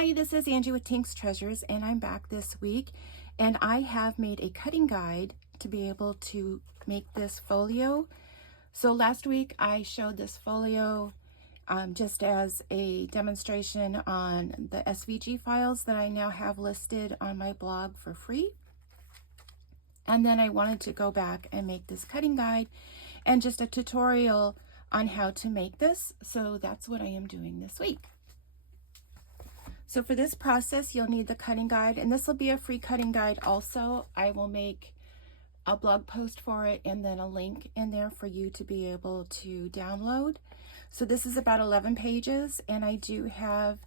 Hi, this is Angie with Tink's Treasures, and I'm back this week, and I have made a cutting guide to be able to make this folio. So last week I showed this folio just as a demonstration on the SVG files that I now have listed on my blog for free. And then I wanted to go back and make this cutting guide and just a tutorial on how to make this. So that's what I am doing this week. So for this process, you'll need the cutting guide, and this will be a free cutting guide also. I will make a blog post for it and then a link in there for you to be able to download. So this is about 11 pages, and I do have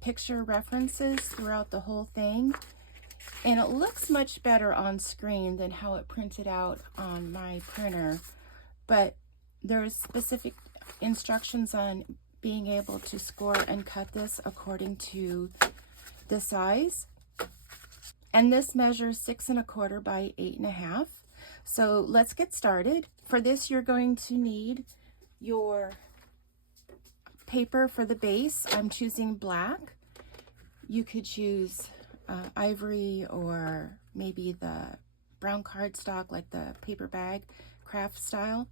picture references throughout the whole thing. And it looks much better on screen than how it printed out on my printer. But there's specific instructions on being able to score and cut this according to the size. And this measures 6 1/4 by 8 1/2. So let's get started. For this, you're going to need your paper for the base. I'm choosing black. You could choose ivory or maybe the brown cardstock, like the paper bag craft style.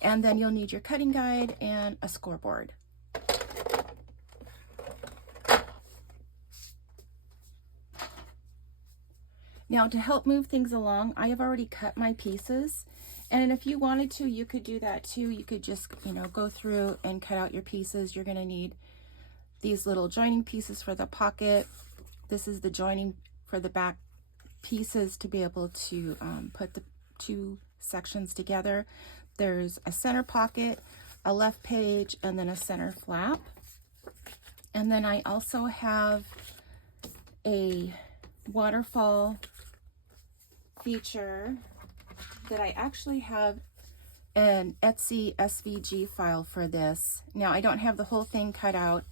And then you'll need your cutting guide and a scoreboard. Now, to help move things along, I have already cut my pieces. And if you wanted to, you could do that too. You could just, go through and cut out your pieces. You're going to need these little joining pieces for the pocket. This is the joining for the back pieces to be able to put the two sections together. There's a center pocket, a left page, and then a center flap. And then I also have a waterfall feature that I actually have an Etsy SVG file for this. Now, I don't have the whole thing cut out,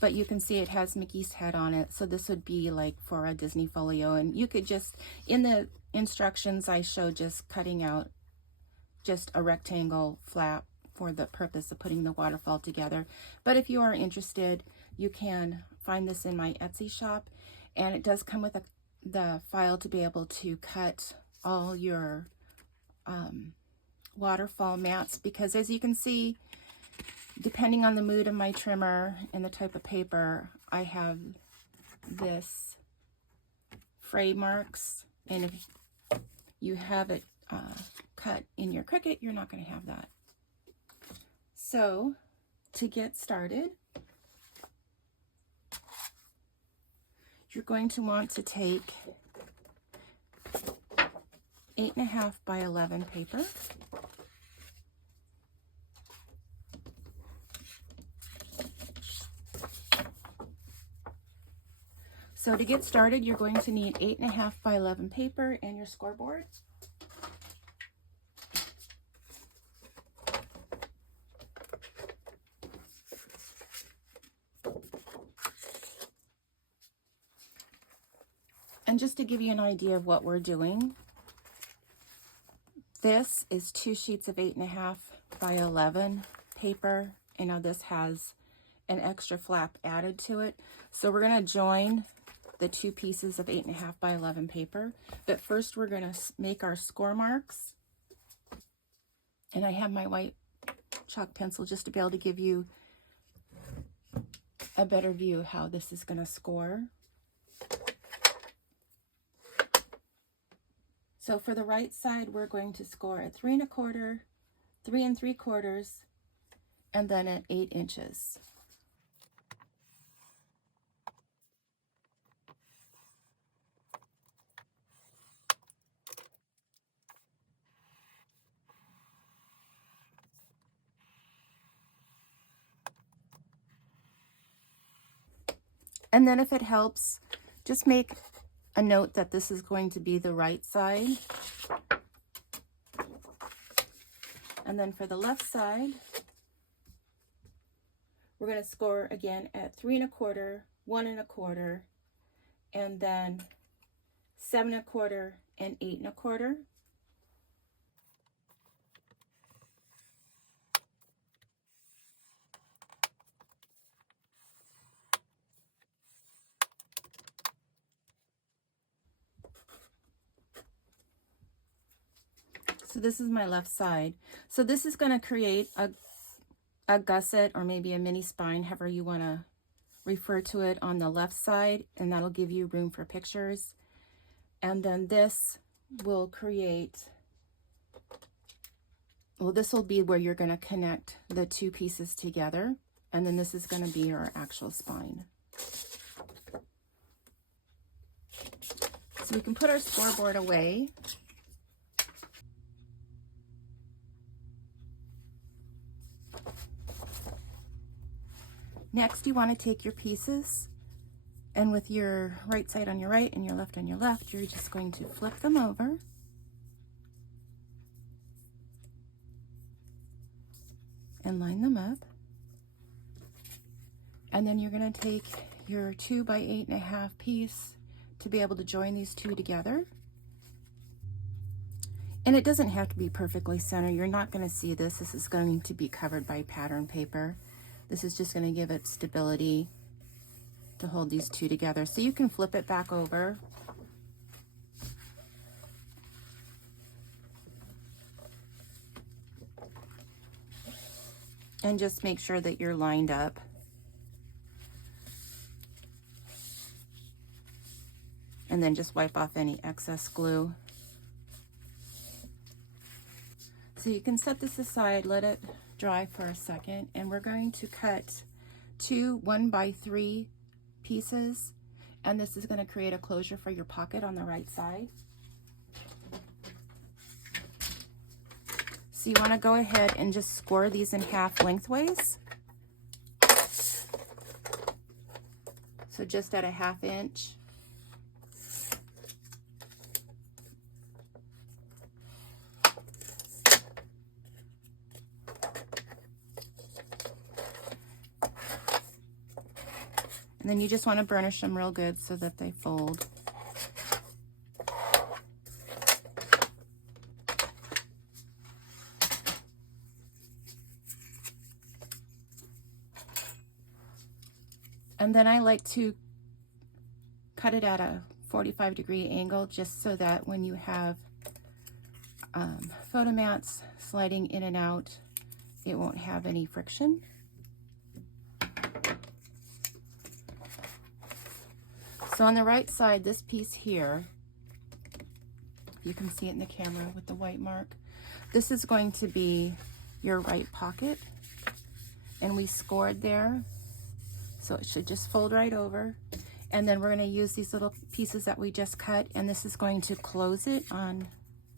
but you can see it has Mickey's head on it. So this would be like for a Disney folio. And you could just, in the instructions, I show just cutting out just a rectangle flap for the purpose of putting the waterfall together. But if you are interested, you can find this in my Etsy shop, and it does come with the file to be able to cut all your waterfall mats, because as you can see, depending on the mood of my trimmer and the type of paper, I have this fray marks, and if you have it cut in your Cricut, you're not going to have that. So to get started, you're going to want to take 8 1/2 by 11 paper. So to get started, you're going to need 8 1/2 by 11 paper and your scoreboard. And just to give you an idea of what we're doing, this is 2 sheets of 8 1/2 by 11 paper. And now this has an extra flap added to it. So we're going to join the 2 pieces of 8 1/2 by 11 paper. But first we're going to make our score marks. And I have my white chalk pencil just to be able to give you a better view of how this is going to score. So for the right side, we're going to score at 3 1/4, 3 3/4, and then at 8 inches. And then if it helps, just make a note that this is going to be the right side. And then for the left side, we're going to score again at 3 1/4, 1 1/4, and then 7 1/4 and 8 1/4. So this is my left side. So this is going to create a gusset or maybe a mini spine, however you want to refer to it, on the left side, and that'll give you room for pictures. And then this will create, well, this will be where you're going to connect the two pieces together, and then this is going to be your actual spine. So we can put our scoreboard away. Next, you want to take your pieces, and with your right side on your right and your left on your left, you're just going to flip them over. And line them up. And then you're going to take your 2 by 8.5 piece to be able to join these two together. And it doesn't have to be perfectly centered. You're not going to see this. This is going to be covered by pattern paper. This is just going to give it stability to hold these two together. So you can flip it back over. And just make sure that you're lined up. And then just wipe off any excess glue. So you can set this aside, let it dry for a second, and we're going to cut 2 1 by 3 pieces, and this is going to create a closure for your pocket on the right side. So you want to go ahead and just score these in half lengthways. So just at a 1/2 inch. And then you just want to burnish them real good so that they fold. And then I like to cut it at a 45-degree angle, just so that when you have photo mats sliding in and out, it won't have any friction. So on the right side, this piece here, you can see it in the camera with the white mark, this is going to be your right pocket, and we scored there, so it should just fold right over. And then we're going to use these little pieces that we just cut, and this is going to close it on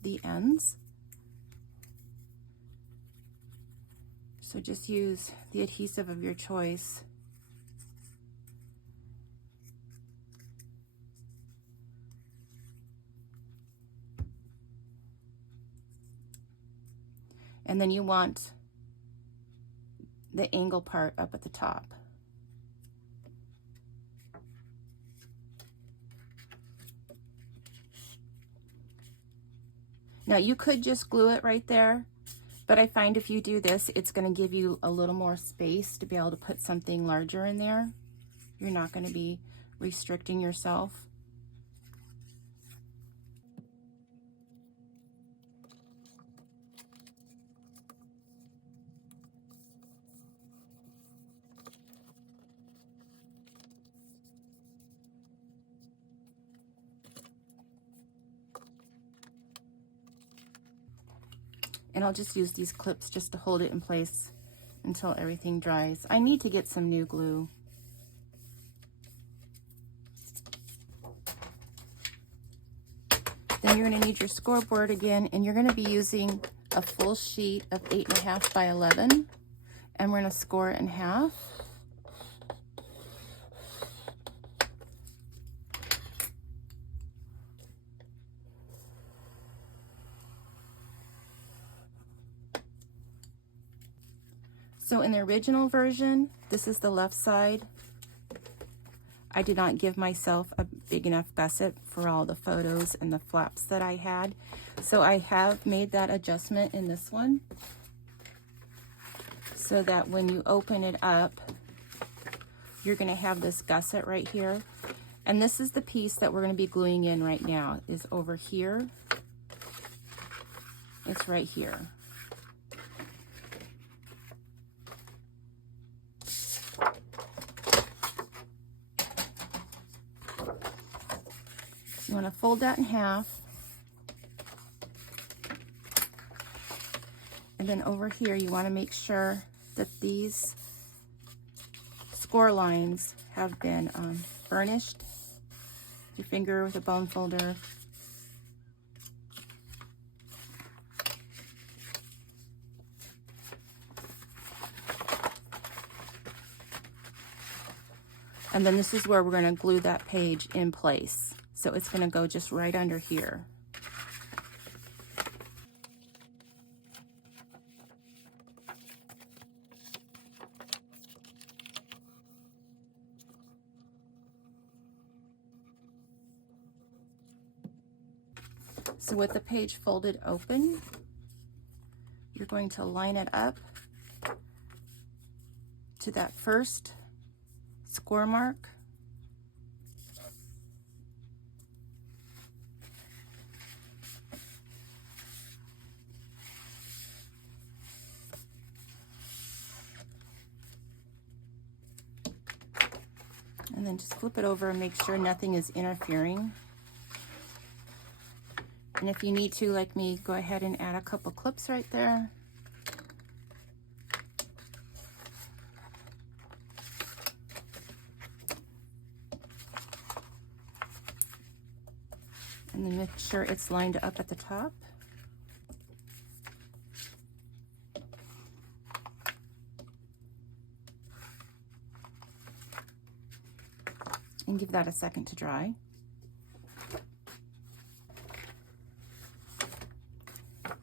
the ends. So just use the adhesive of your choice. And then you want the angle part up at the top. Now you could just glue it right there, but I find if you do this, it's going to give you a little more space to be able to put something larger in there. You're not going to be restricting yourself. And I'll just use these clips just to hold it in place until everything dries. I need to get some new glue. Then you're going to need your scoreboard again, and you're going to be using a full sheet of 8.5 by 11, and we're going to score it in half. So in the original version, this is the left side. I did not give myself a big enough gusset for all the photos and the flaps that I had. So I have made that adjustment in this one, so that when you open it up, you're going to have this gusset right here. And this is the piece that we're going to be gluing in right now, is over here It's right here. So you want to fold that in half. And then over here, you want to make sure that these score lines have been burnished. Your finger with a bone folder. And then this is where we're going to glue that page in place. So it's going to go just right under here. So with the page folded open, you're going to line it up to that first score mark. And then just flip it over and make sure nothing is interfering. And if you need to, like me, go ahead and add a couple clips right there. And then make sure it's lined up at the top. And give that a second to dry.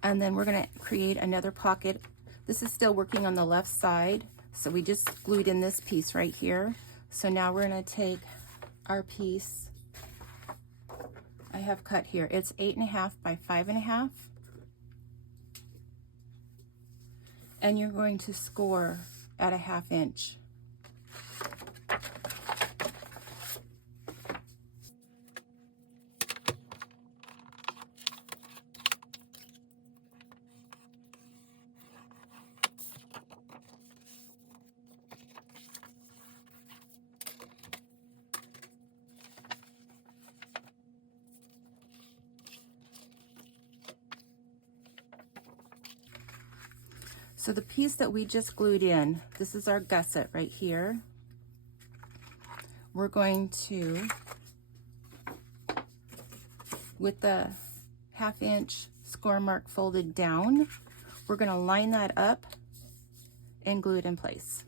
And then we're going to create another pocket. This is still working on the left side, so we just glued in this piece right here. So now we're going to take our piece I have cut here. It's 8.5 by 5.5. And you're going to score at a 1/2 inch. So the piece that we just glued in, this is our gusset right here. We're going to, with the 1/2 inch score mark folded down, we're going to line that up and glue it in place.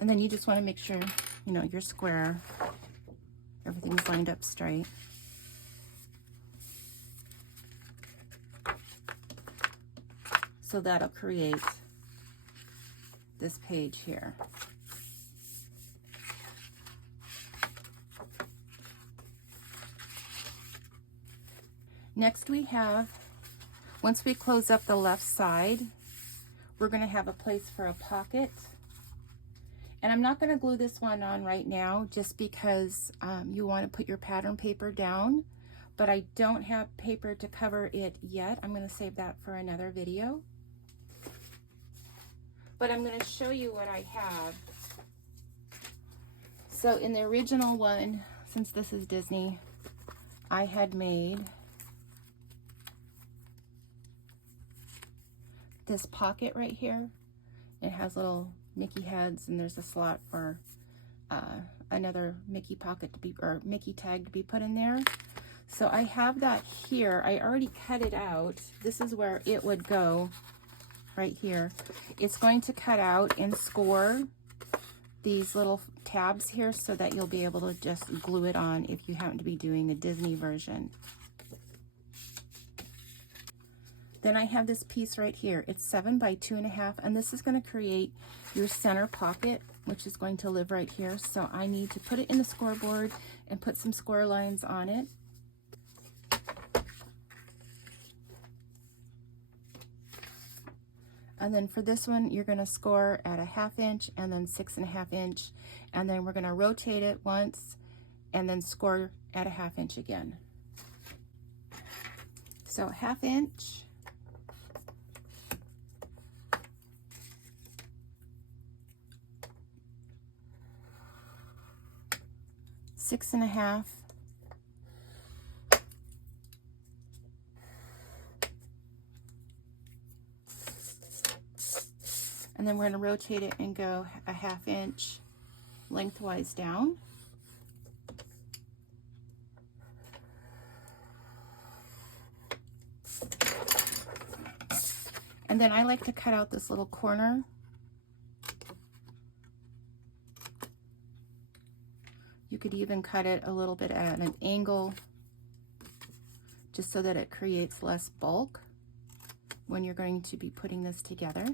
And then you just want to make sure, you know, your square, everything's lined up straight. So that'll create this page here. Next we have, once we close up the left side, we're going to have a place for a pocket. And I'm not going to glue this one on right now just because you want to put your pattern paper down, but I don't have paper to cover it yet. I'm going to save that for another video. But I'm going to show you what I have. So in the original one, since this is Disney, I had made this pocket right here. It has little Mickey heads, and there's a slot for another Mickey pocket to be, or Mickey tag to be put in there. So I have that here. I already cut it out. This is where it would go, right here. It's going to cut out and score these little tabs here so that you'll be able to just glue it on if you happen to be doing the Disney version. Then I have this piece right here. It's 7 by 2.5, and this is going to create your center pocket which is going to live right here. So I need to put it in the scoreboard and put some score lines on it. And then for this one, you're going to score at a 1/2 inch and then 6.5 inch. And then we're going to rotate it once and then score at a 1/2 inch again. So 1/2 inch. Six and a half. And then we're going to rotate it and go a 1/2 inch lengthwise down. And then I like to cut out this little corner. You could even cut it a little bit at an angle, just so that it creates less bulk when you're going to be putting this together.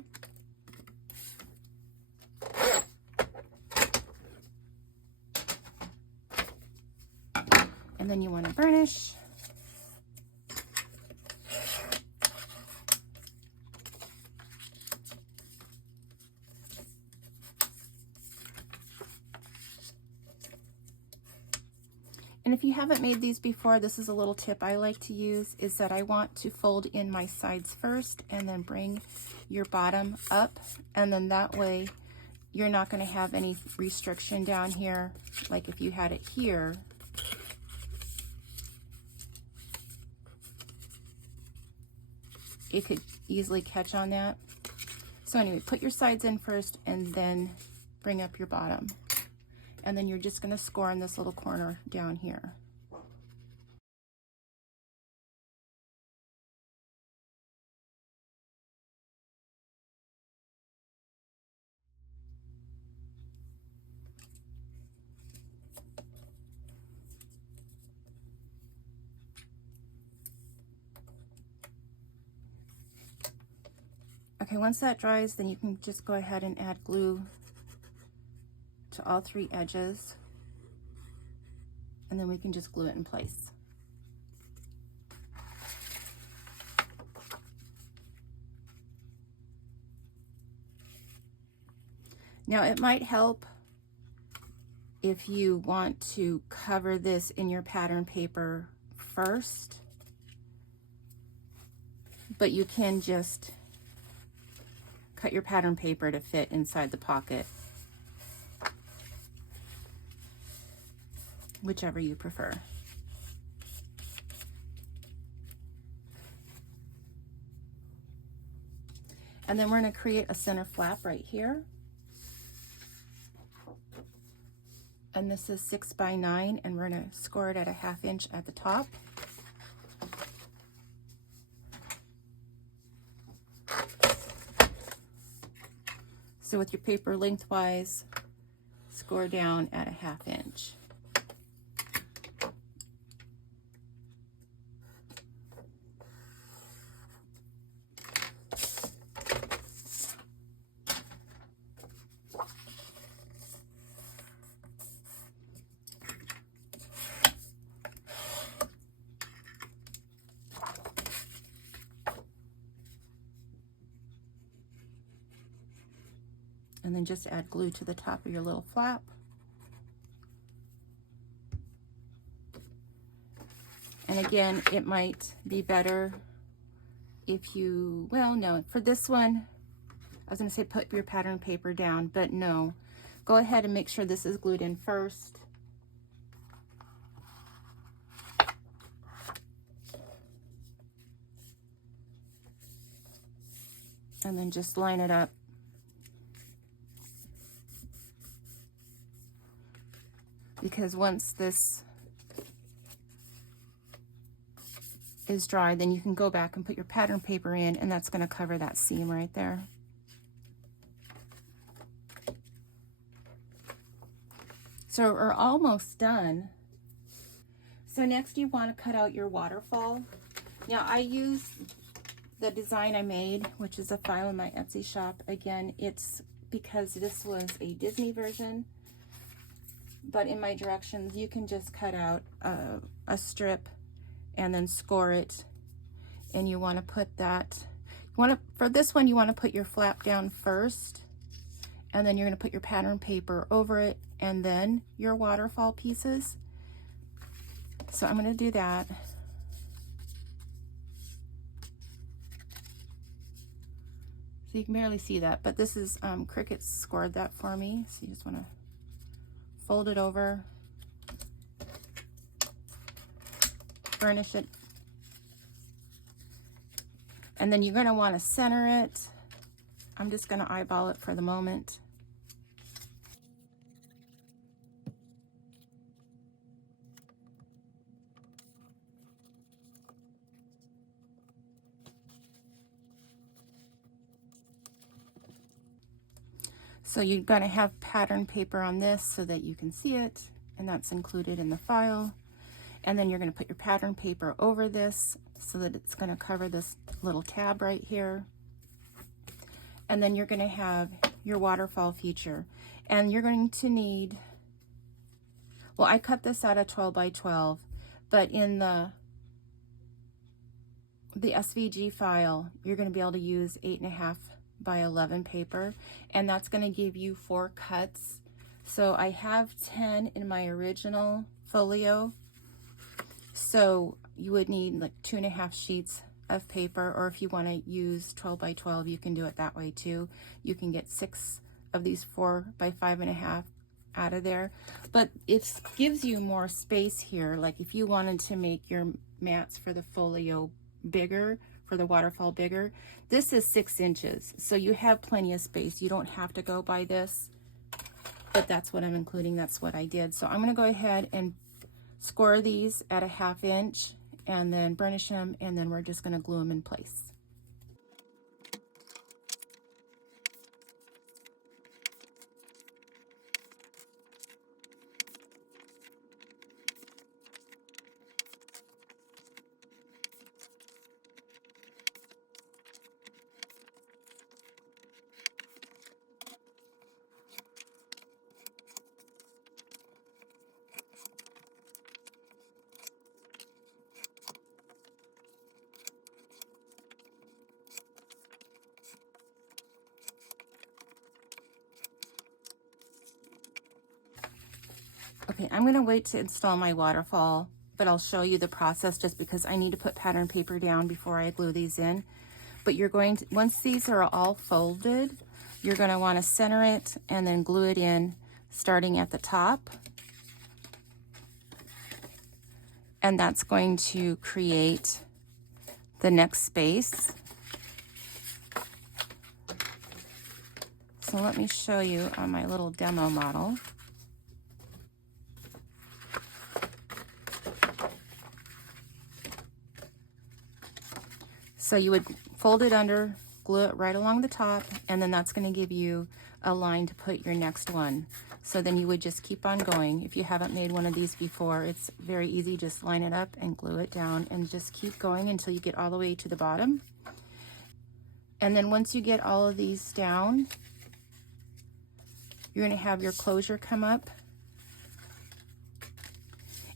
And then you want to burnish. And if you haven't made these before, this is a little tip I like to use, is that I want to fold in my sides first and then bring your bottom up, and then that way you're not going to have any restriction down here. Like if you had it here, it could easily catch on that. So anyway, put your sides in first and then bring up your bottom. And then you're just going to score in this little corner down here. Okay, once that dries, then you can just go ahead and add glue to all 3 edges, and then we can just glue it in place. Now it might help if you want to cover this in your pattern paper first, but you can just cut your pattern paper to fit inside the pocket, whichever you prefer. And then we're going to create a center flap right here. And this is 6 by 9, and we're going to score it at a 1/2 inch at the top. So with your paper lengthwise, score down at a 1/2 inch. And then just add glue to the top of your little flap. And again, it might be better if you, well, no, for this one, I was going to say put your pattern paper down, but no. Go ahead and make sure this is glued in first. And then just line it up. Because once this is dry, then you can go back and put your pattern paper in, and that's going to cover that seam right there. So we're almost done. So next you want to cut out your waterfall. Now I use the design I made, which is a file in my Etsy shop. Again, it's because this was a Disney version, but in my directions you can just cut out a strip and then score it. And you want to put that, for this one you want to put your flap down first, and then you're going to put your pattern paper over it, and then your waterfall pieces. So I'm going to do that. So you can barely see that, but this is Cricut scored that for me. So you just want to fold it over, burnish it, and then you're going to want to center it. I'm just going to eyeball it for the moment. So you're going to have pattern paper on this so that you can see it, and that's included in the file. And then you're going to put your pattern paper over this so that it's going to cover this little tab right here. And then you're going to have your waterfall feature. And you're going to need, well, I cut this out of 12 by 12, but in the SVG file, you're going to be able to use 8.5 by 11 paper, and that's going to give you 4 cuts. So I have 10 in my original folio, so you would need like 2.5 sheets of paper, or if you want to use 12 by 12, you can do it that way too. You can get 6 of these 4 by 5.5 out of there, but it gives you more space here. Like if you wanted to make your mats for the folio bigger, for the waterfall bigger, this is 6 inches, so you have plenty of space. You don't have to go by this, but that's what I'm including. That's what I did. So I'm going to go ahead and score these at a 1/2 inch and then burnish them, and then we're just going to glue them in place. Okay, I'm going to wait to install my waterfall, but I'll show you the process just because I need to put pattern paper down before I glue these in. But you're going to, once these are all folded, you're going to want to center it and then glue it in starting at the top. And that's going to create the next space. So let me show you on my little demo model. So you would fold it under, glue it right along the top, and then that's going to give you a line to put your next one. So then you would just keep on going. If you haven't made one of these before, it's very easy. Just line it up and glue it down and just keep going until you get all the way to the bottom. And then once you get all of these down, you're going to have your closure come up.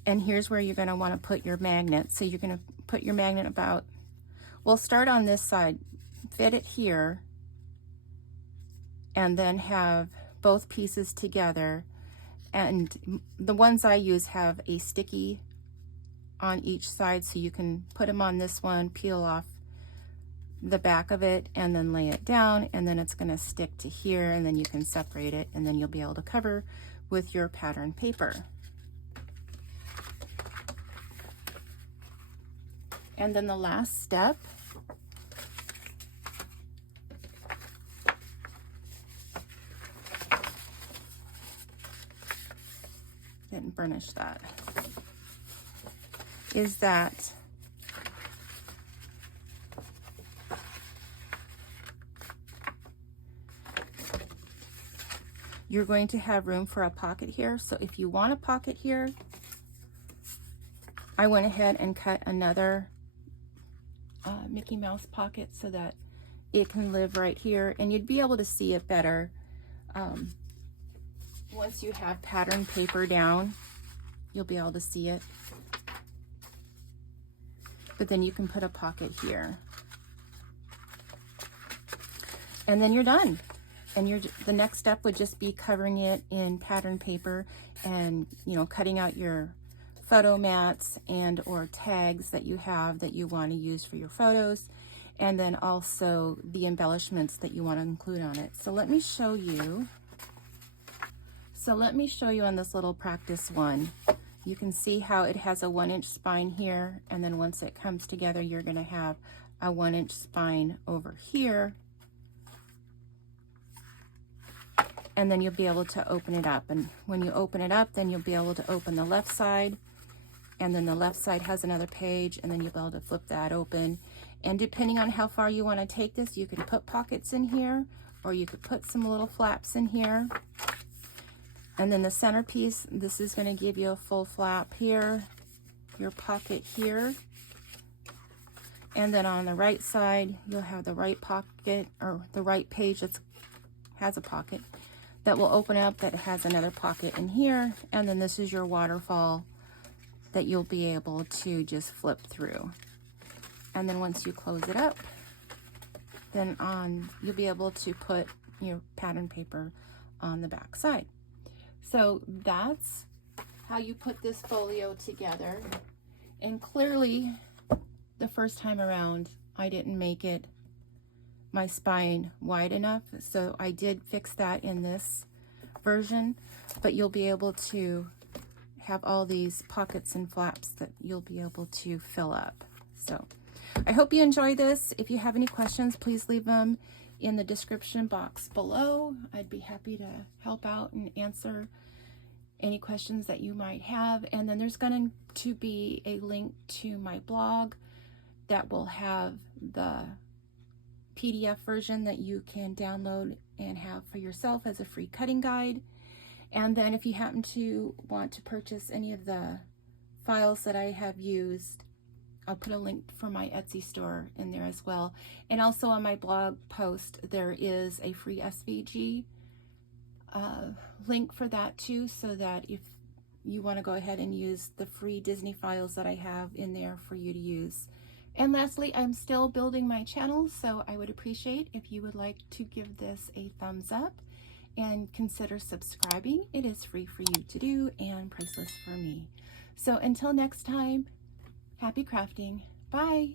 And here's where you're going to want to put your magnet. So you're going to put your magnet about, we'll start on this side, fit it here, and then have both pieces together. And the ones I use have a sticky on each side, so you can put them on this one, peel off the back of it, and then lay it down, and then it's going to stick to here, and then you can separate it, and then you'll be able to cover with your pattern paper. And then the last step didn't burnish that, is that you're going to have room for a pocket here. So if you want a pocket here, I went ahead and cut another Mickey Mouse pocket so that it can live right here, and you'd be able to see it better Once you have pattern paper down, you'll be able to see it. But then you can put a pocket here. And then you're done. And the next step would just be covering it in pattern paper and, you know, cutting out your photo mats and or tags that you have that you want to use for your photos, and then also the embellishments that you want to include on it. So let me show you. On this little practice one. You can see how it has a 1-inch spine here, and then once it comes together, you're going to have a 1-inch spine over here. And then you'll be able to open it up. And when you open it up, then you'll be able to open the left side, and then the left side has another page, and then you'll be able to flip that open. And depending on how far you want to take this, you can put pockets in here, or you could put some little flaps in here. And then the centerpiece, this is going to give you a full flap here, your pocket here. And then on the right side, you'll have the right pocket, or the right page that has a pocket that will open up, that has another pocket in here. And then this is your waterfall that you'll be able to just flip through. And then once you close it up, then you'll be able to put your pattern paper on the back side. So that's how you put this folio together. And clearly, the first time around, I didn't make my spine wide enough. So I did fix that in this version, but you'll be able to have all these pockets and flaps that you'll be able to fill up. So I hope you enjoy this. If you have any questions, please leave them in the description box below. I'd be happy to help out and answer any questions that you might have. And then there's going to be a link to my blog that will have the PDF version that you can download and have for yourself as a free cutting guide. And then if you happen to want to purchase any of the files that I have used, I'll put a link for my Etsy store in there as well. And also on my blog post, there is a free SVG link for that too, so that if you want to go ahead and use the free Disney files that I have in there for you to use. And lastly, I'm still building my channel, so I would appreciate if you would like to give this a thumbs up and consider subscribing. It is free for you to do and priceless for me. So until next time, happy crafting. Bye.